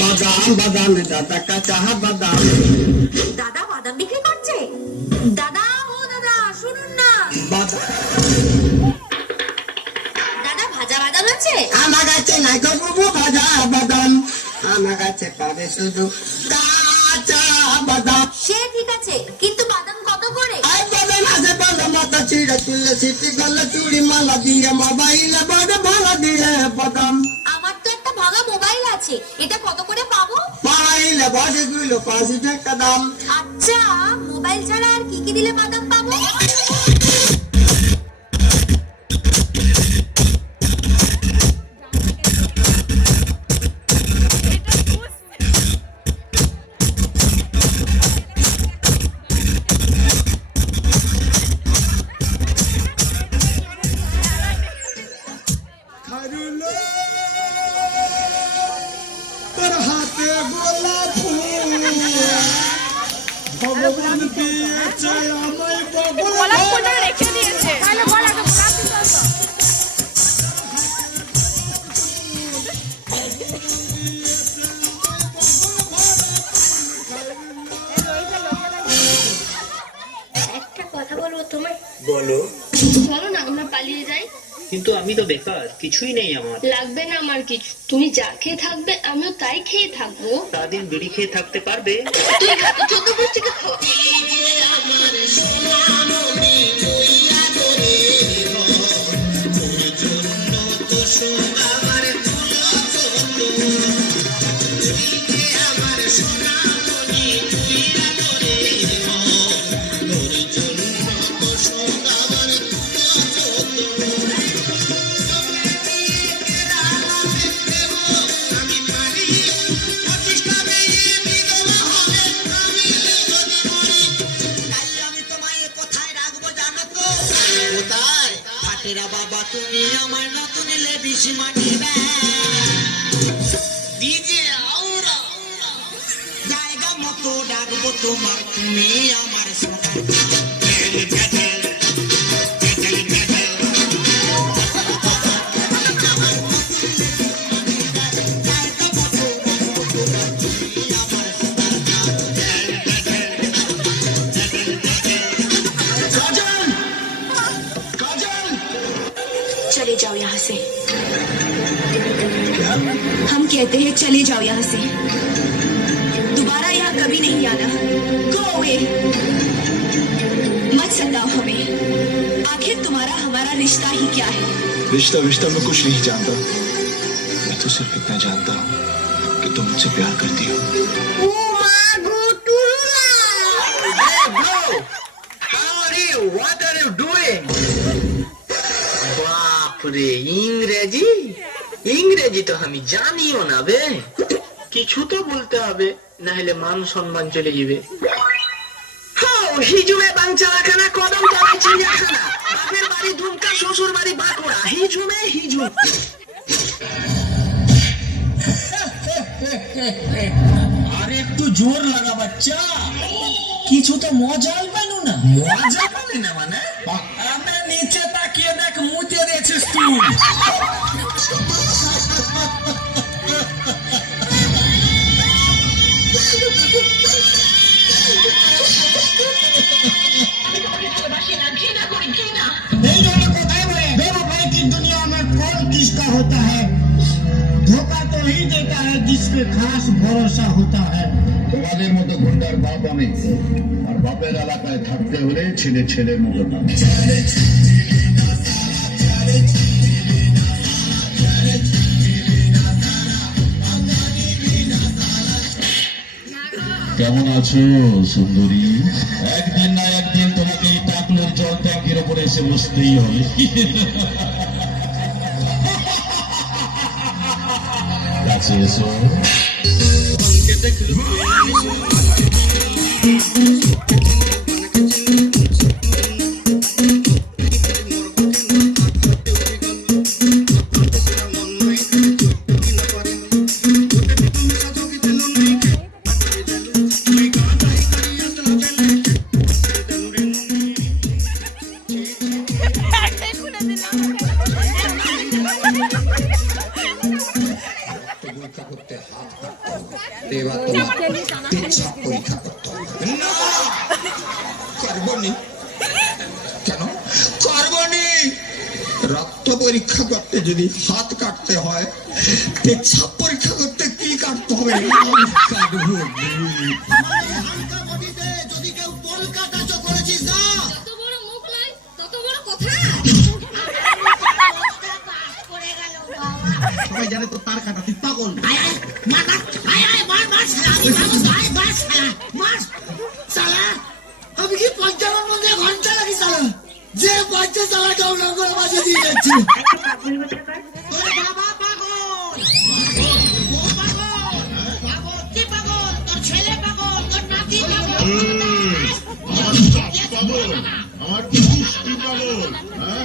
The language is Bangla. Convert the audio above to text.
বাদাম বাদাম দাদা কাঁচা বাদাম। দাদা বাদাম বিক্রি করছে? দাদা ভাজা বাদাম আছে? আমার কাছে নাই গো বুবু ভাজা বাদাম। আমার কাছে পাবে শুধু কাঁচা বাদাম। সে ঠিক আছে কিন্তু বাদাম কত করে? আই বাদাম আছে বাদাম মাথা ছিঁড়ে তুললে সিটি গলে চুড়ি মালা দিয়ে মোবাইলে বড় ভালো দিয়ে বাদাম। আমার তো একটা ভাঙা মোবাইল আছে এটা কত করে পাবো? পাইলে বড়গুলো পাঁচ টাকা দাম। আচ্ছা মোবাইল ছাড়া আর কি কি দিলে বাদাম তোর হাতে গোলাপ ফুল। ভগবান দিয়েছে আমায় গোলাপ ফুলটা রেখে পালিয়ে যাই। কিন্তু আমি তো বেকার কিছুই নেই আমার। লাগবে না আমার কিছু। তুমি যা খেয়ে থাকবে আমিও তাই খেয়ে থাকব। সারাদিন বিড়ি খেয়ে থাকতে পারবে? তুই চোদ্দ পুষ্টিকে খাওয়া তুমি আমার নতুন লেডিস মানি দিদি আউরা জায়গা মতো ডাকবো তোমার তুমি আমার चले जाओ यहाँ से। हम कहते हैं चले जाओ यहाँ से। दोबारा यहाँ कभी नहीं आना। गो अवे मत सताओ हमें। आखिर तुम्हारा हमारा रिश्ता ही क्या है? रिश्ता रिश्ता में कुछ नहीं जानता। मैं तो सिर्फ़ इतना जानता हूँ कि तुम मुझसे प्यार करती हो? What বাপরে ইংরেজি? ইংরেজি তো আমি জানিও না বে। কিছু তো বলতে হবে না হলে মান সম্মান চলে যাবে। হিজুমে বাঞ্চারাখানা কদম তলে চিড়িয়াখানা। বাপের বাড়ি দুমকা শ্বশুর বাড়ি বাঁকুড়া। হিজুমে হিজুম আর একটু জোর লাগা বাচ্চা। কিছু তো মজাল বানু না মজা পাবে না মানে? होता है धोखा तो ही देता है जिसपे खास भरोसा होता है তোমাদের মতো গুন্ডার বাপ আমি আর বাপের এলাকায় থাকতে হলে ছেলে ছেলের মতো না কেমন আছো সুন্দরী একদিন না একদিন তোমাকে এই টাকলোর জল ট্যাঙ্কির ওপরে এসে বসতেই হবে See you soon. কেন? করবনি রক্ত পরীক্ষা করতে যদি হাত কাটতে হয়, পেচ্ছাপ পরীক্ষা করতে কি কাটতে হবে? কাটবো সবাই জানে তো তার কাটা তুই পাগল। আমি কি পঞ্চান্ন মধ্যে ঘণ্টা লাগি চালা যে বাচ্চা চালাটা নগর মাঝে দিয়ে যাচ্ছে। তোর বাবা পাগল। ও পাগল। পাগল কি পাগল? তোর ছেলে পাগল তোর নাতি পাগল। আমার পাগল। আমার পাগল? হ্যাঁ?